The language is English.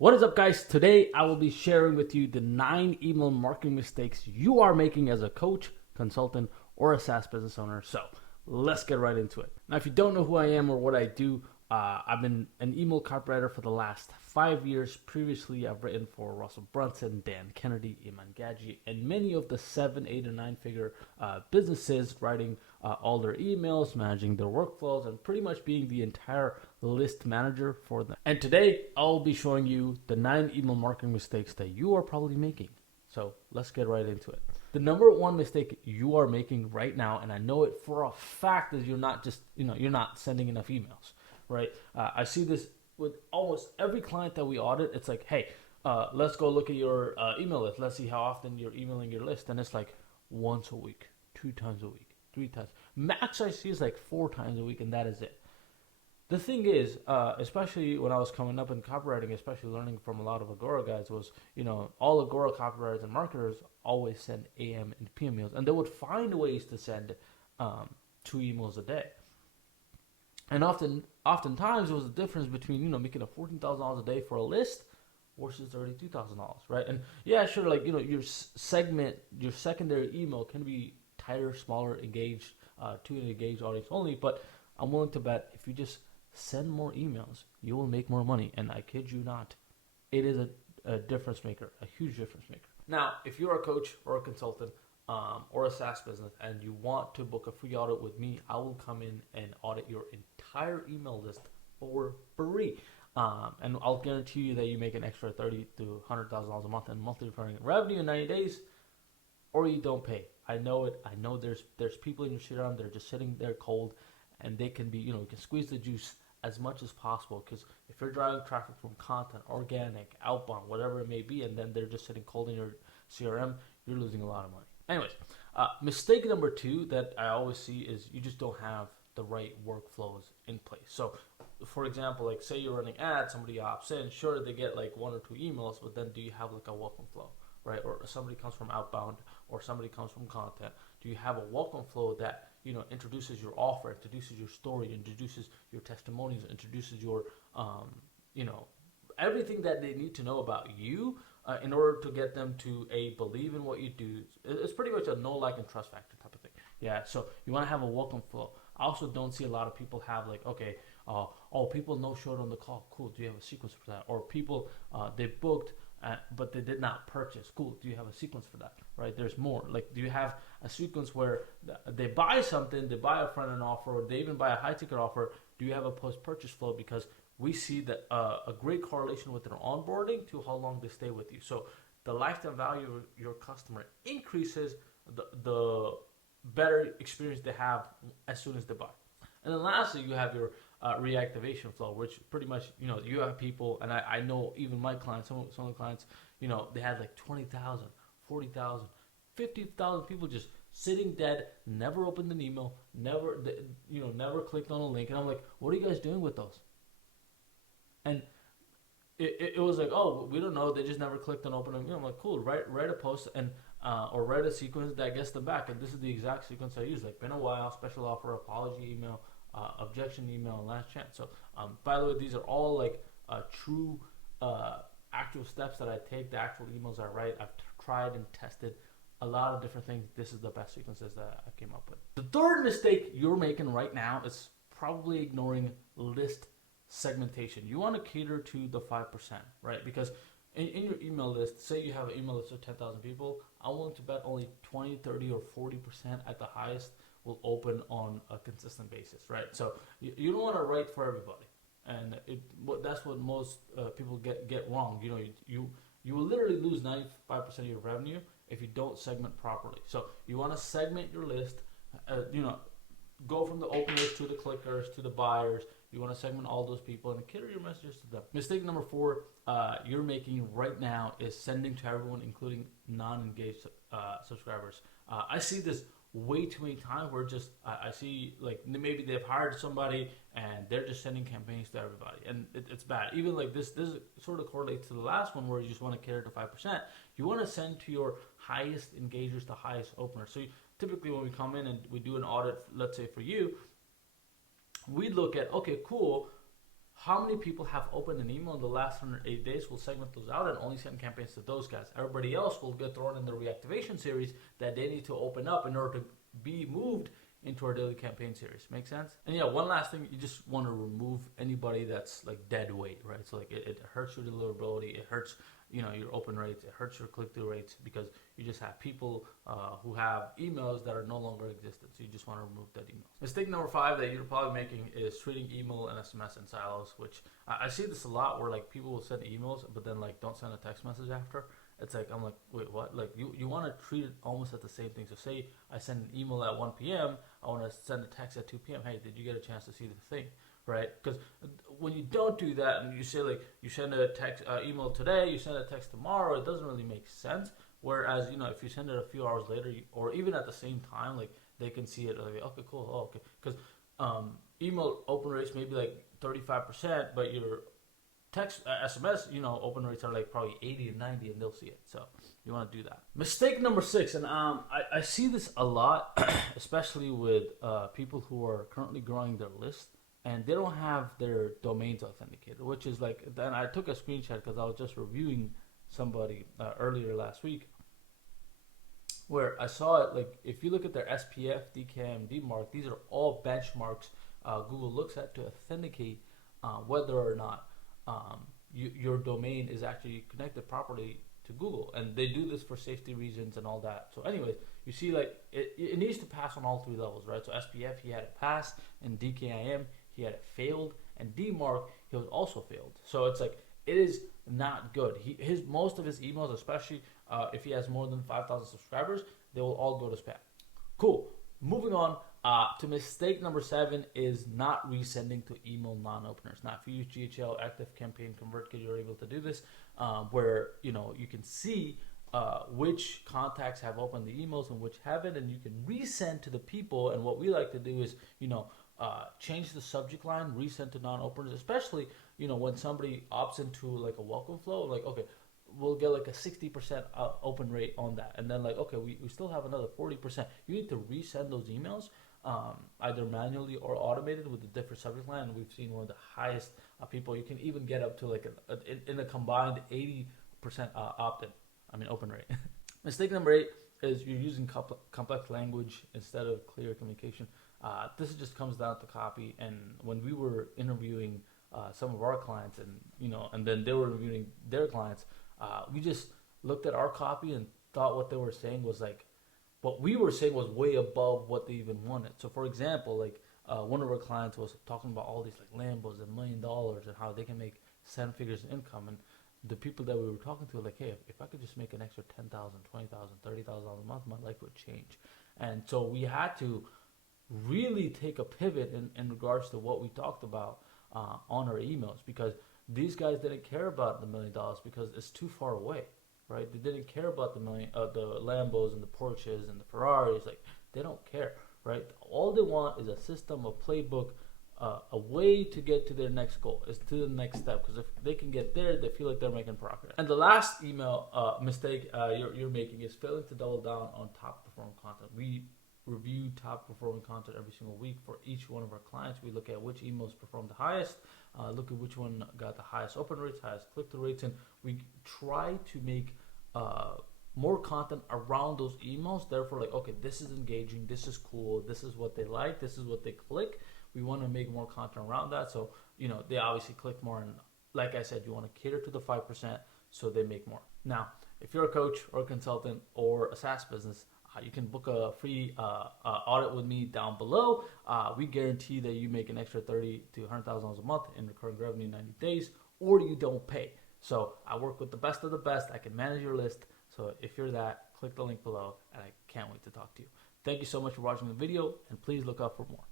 What is up, guys? Today I will be sharing with you the 9 email marketing mistakes you are making as a coach, consultant, or a SaaS business owner. So let's get right into it. Now, if you don't know who I am or what I do, I've been an email copywriter for the last 5 years. Previously, I've written for Russell Brunson, Dan Kennedy, Iman Gadji, and many of the 7, 8, and 9 figure businesses, writing all their emails, managing their workflows, and pretty much being the entire list manager for them. And today, I'll be showing you the 9 email marketing mistakes that you are probably making. So let's get right into it. The number one mistake you are making right now, and I know it for a fact, is you're not sending enough emails, right? I see this with almost every client that we audit. It's like, hey, let's go look at your email list. Let's see how often you're emailing your list. And it's like once a week, 2 times a week, 3 times. Max I see is like 4 times a week, and that is it. The thing is, especially when I was coming up in copywriting, especially learning from a lot of Agora guys, was, all Agora copywriters and marketers always send AM and PM emails, and they would find ways to send 2 emails a day. And oftentimes, it was the difference between making a $14,000 a day for a list versus $32,000, right? And yeah, sure, like your segment, your secondary email can be tighter, smaller, engaged, to an engaged audience only, but I'm willing to bet if you just send more emails, you will make more money. And I kid you not, it is a difference maker, a huge difference maker. Now, if you're a coach or a consultant or a SaaS business and you want to book a free audit with me, I will come in and audit your entire email list for free. And I'll guarantee you that you make an extra $30,000 to $100,000 a month in monthly recurring revenue in 90 days, or you don't pay. I know it. I know there's people in your CRM that are just sitting there cold, and they can be, you can squeeze the juice as much as possible, because if you're driving traffic from content, organic, outbound, whatever it may be, and then they're just sitting cold in your CRM, you're losing a lot of money. Anyways, mistake number 2 that I always see is you just don't have the right workflows in place. So, for example, like say you're running ads, somebody opts in, sure, they get like 1 or 2 emails, but then do you have like a welcome flow, right? Or somebody comes from outbound, or somebody comes from content. Do you have a welcome flow that introduces your offer, introduces your story, introduces your testimonials, introduces your you know everything that they need to know about you, in order to get them to believe in what you do. It's pretty much a know, like, and trust factor type of thing. Yeah, so you want to have a welcome flow. I also don't see a lot of people have like, okay, people no showed on the call. Cool. Do you have a sequence for that? Or people they booked, but they did not purchase. Cool. Do you have a sequence for that? Right? There's more. Like, do you have a sequence where they buy something, they buy a front end offer, or they even buy a high ticket offer? Do you have a post purchase flow? Because we see that a great correlation with their onboarding to how long they stay with you. So the lifetime value of your customer increases the better experience they have as soon as they buy. And then lastly, you have your reactivation flow, which pretty much, you have people, and I know even my clients, some of the clients, they had like 20,000, 40,000, 50,000 people just sitting dead, never opened an email, never clicked on a link. And I'm like, what are you guys doing with those? And it was like, oh, we don't know. They just never clicked on open. I'm like, cool. Write a post and or write a sequence that gets them back. And this is the exact sequence I use. Like, been a while, special offer, apology email, objection email, and last chance. So by the way, these are all like true actual steps that I take. The actual emails I write. I've tried and tested a lot of different things. This is the best sequences that I came up with. The third mistake you're making right now is probably ignoring list segmentation. You want to cater to the 5%, right? Because in your email list, say you have an email list of 10,000 people, I'm willing to bet only 20, 30, or 40% at the highest will open on a consistent basis, right? So you don't want to write for everybody. And that's what most people get wrong. You will literally lose 95% of your revenue if you don't segment properly. So you want to segment your list, go from the openers to the clickers to the buyers. You want to segment all those people and cater your messages to them. Mistake number 4 you're making right now is sending to everyone, including non-engaged subscribers. I see this way too many times where just I see, like, maybe they've hired somebody and they're just sending campaigns to everybody, and it's bad. Even like this sort of correlates to the last one where you just want to cater to 5%. You want to send to your highest engagers, the highest openers. So typically when we come in and we do an audit, let's say for you, we look at, okay, cool, how many people have opened an email in the last 180 days. We'll segment those out and only send campaigns to those guys. Everybody else will get thrown in the reactivation series that they need to open up in order to be moved into our daily campaign series. Make sense? And yeah, one last thing, you just want to remove anybody that's like dead weight, right? So like it hurts your deliverability, it hurts your open rates, it hurts your click-through rates, because you just have people who have emails that are no longer existent. So you just want to remove that email. Mistake number 5 that you're probably making is treating email and SMS in silos, which I see this a lot, where like people will send emails but then like don't send a text message after. It's like, I'm like, wait, what? Like you want to treat it almost at the same thing. So say I send an email at 1 p.m. I want to send a text at 2 p.m. Hey, did you get a chance to see the thing? Right? Because when you don't do that and you say like you send a text email today, you send a text tomorrow, it doesn't really make sense. Whereas if you send it a few hours later, or even at the same time, like they can see it like, okay, cool, oh, okay, because email open rates may be like 35%, but your text SMS open rates are like probably 80 and 90, and they'll see it. So you want to do that. Mistake number 6, and I see this a lot, especially with people who are currently growing their list and they don't have their domains authenticated, which is like, then I took a screenshot because I was just reviewing somebody earlier last week, where I saw it. Like if you look at their SPF, DKIM, DMARC, these are all benchmarks Google looks at to authenticate whether or not your domain is actually connected properly to Google, and they do this for safety reasons and all that. So anyways, you see like it needs to pass on all 3 levels, right? So SPF, he had it pass, and DKIM, he had it failed, and DMARC, he was also failed. So it's like, it is not good. Most of his emails, especially if he has more than 5,000 subscribers, they will all go to spam. Cool. Moving on to mistake number 7 is not resending to email non-openers. Now, if you use GHL, Active Campaign, ConvertKit, you're able to do this, where you can see which contacts have opened the emails and which haven't, and you can resend to the people. And what we like to do is change the subject line, resend to non-openers, especially when somebody opts into like a welcome flow. Like, okay, we'll get like a 60% open rate on that, and then like, okay, we still have another 40%. You need to resend those emails either manually or automated with a different subject line. And we've seen one of the highest people. You can even get up to like in a combined 80% open rate. Mistake number 8 is you're using complex language instead of clear communication. This just comes down to copy. And when we were interviewing some of our clients, and then they were reviewing their clients, we just looked at our copy and thought what they were saying was like, what we were saying was way above what they even wanted. So for example, like one of our clients was talking about all these like Lambos and $1 million and how they can make 7 figures of income. And the people that we were talking to were like, hey, if I could just make an extra $10,000, $20,000, $30,000 a month, my life would change. And so we had to really take a pivot in regards to what we talked about on our emails, because these guys didn't care about the $1 million because it's too far away, right? They didn't care about the Lambos and the Porsches and the Ferraris. Like, they don't care, right? All they want is a system, a playbook, a way to get to their next goal, is to the next step. Because if they can get there, they feel like they're making progress. And the last email mistake you're making is failing to double down on top performing content. We review top performing content every single week for each one of our clients. We look at which emails performed the highest, look at which one got the highest open rates, highest click-through rates, and we try to make more content around those emails. Therefore, like, okay, this is engaging, this is cool, this is what they like, this is what they click. We want to make more content around that, so they obviously click more. And like I said, you want to cater to the 5% so they make more. Now, if you're a coach or a consultant or a SaaS business, you can book a free audit with me down below. We guarantee that you make an extra $30,000 to $100,000 a month in recurring revenue in 90 days, or you don't pay. So I work with the best of the best. I can manage your list. So if you're that, click the link below, and I can't wait to talk to you. Thank you so much for watching the video, and please look out for more.